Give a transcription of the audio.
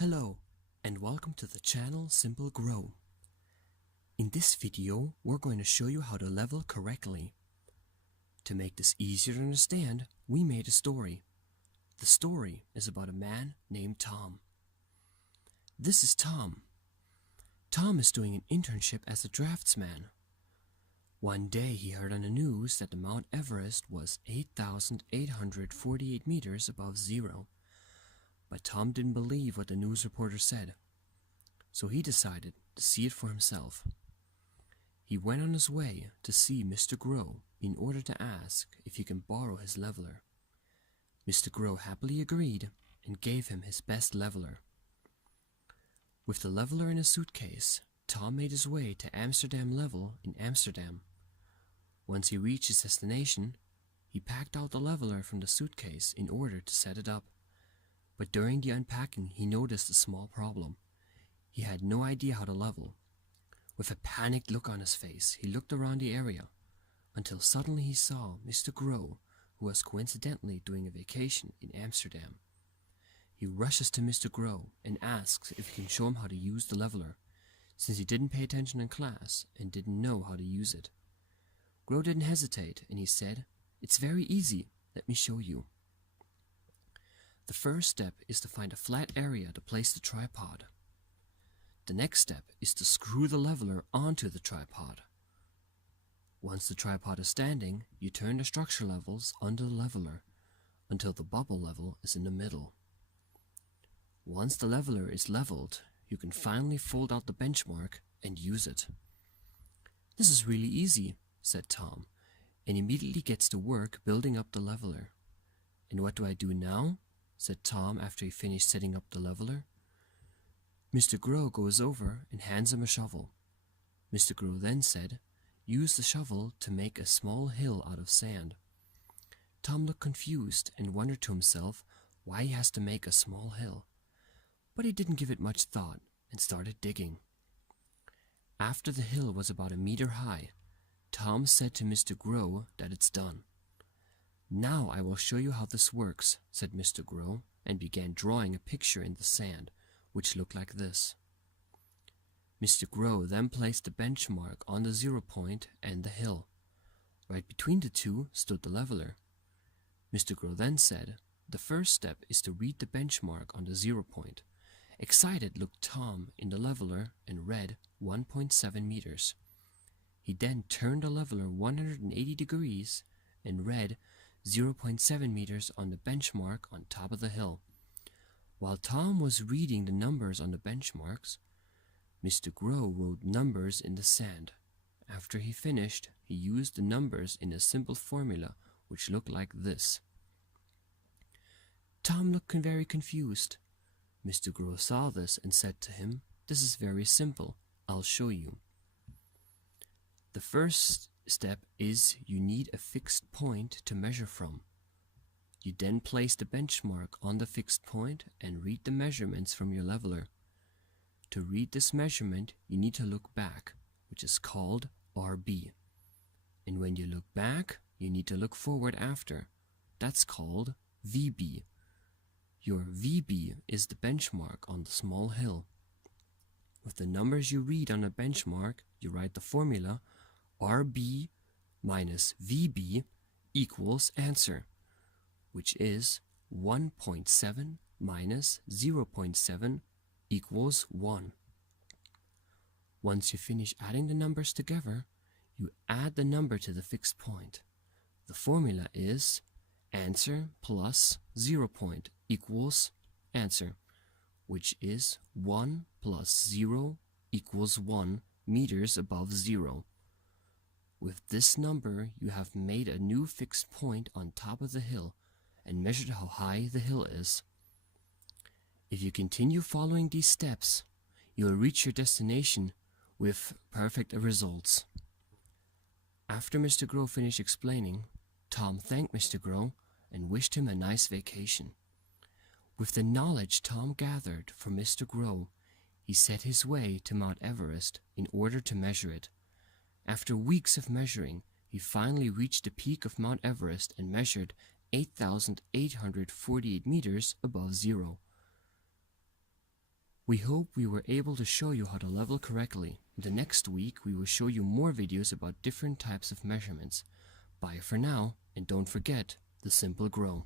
Hello, and welcome to the channel Simple GROH. In this video, we're going to show you how to level correctly. To make this easier to understand, we made a story. The story is about a man named Tom. This is Tom. Tom is doing an internship as a draftsman. One day he heard on the news that the Mount Everest was 8,848 meters above zero. But Tom didn't believe what the news reporter said, so he decided to see it for himself. He went on his way to see Mr. GROH in order to ask if he can borrow his leveler. Mr. GROH happily agreed and gave him his best leveler. With the leveler in his suitcase, Tom made his way to Amsterdam Level in Amsterdam. Once he reached his destination, he packed out the leveler from the suitcase in order to set it up. But during the unpacking, he noticed a small problem. He had no idea how to level. With a panicked look on his face, he looked around the area, until suddenly he saw Mr. GROH, who was coincidentally doing a vacation in Amsterdam. He rushes to Mr. GROH and asks if he can show him how to use the leveler, since he didn't pay attention in class and didn't know how to use it. GROH didn't hesitate, and he said, "It's very easy, let me show you." The first step is to find a flat area to place the tripod. The next step is to screw the leveler onto the tripod. Once the tripod is standing, you turn the structure levels under the leveler until the bubble level is in the middle. Once the leveler is leveled, you can finally fold out the benchmark and use it. "This is really easy," said Tom, and immediately gets to work building up the leveler. "And what do I do now?" said Tom after he finished setting up the leveler. Mr. GROH goes over and hands him a shovel. Mr. GROH then said, "Use the shovel to make a small hill out of sand." Tom looked confused and wondered to himself why he has to make a small hill. But he didn't give it much thought and started digging. After the hill was about 1 meter high, Tom said to Mr. GROH that it's done. "Now I will show you how this works," said Mr. GROH, and began drawing a picture in the sand, which looked like this. Mr. GROH then placed the benchmark on the 0 point and the hill. Right between the two stood the leveler. Mr. GROH then said, "The first step is to read the benchmark on the 0 point. Excited looked Tom in the leveler and read 1.7 meters. He then turned the leveler 180 degrees and read 0.7 meters on the benchmark on top of the hill. While Tom was reading the numbers on the benchmarks, Mr. GROH wrote numbers in the sand. After he finished, he used the numbers in a simple formula which looked like this. Tom looked very confused. Mr. GROH saw this and said to him, "This is very simple, I'll show you. The first step is you need a fixed point to measure from. You then place the benchmark on the fixed point and read the measurements from your leveler. To read this measurement, you need to look back, which is called RB. And when you look back, you need to look forward after. That's called VB. Your VB is the benchmark on the small hill. With the numbers you read on the benchmark, you write the formula RB minus VB equals answer, which is 1.7 minus 0.7 equals 1. Once you finish adding the numbers together, you add the number to the fixed point. The formula is answer plus 0 point equals answer, which is 1 plus 0 equals 1 meters above 0. With this number, you have made a new fixed point on top of the hill and measured how high the hill is. If you continue following these steps, you will reach your destination with perfect results." After Mr. GROH finished explaining, Tom thanked Mr. GROH and wished him a nice vacation. With the knowledge Tom gathered from Mr. GROH, he set his way to Mount Everest in order to measure it. After weeks of measuring, he finally reached the peak of Mount Everest and measured 8,848 meters above zero. We hope we were able to show you how to level correctly. The next week we will show you more videos about different types of measurements. Bye for now, and don't forget the simple GROH.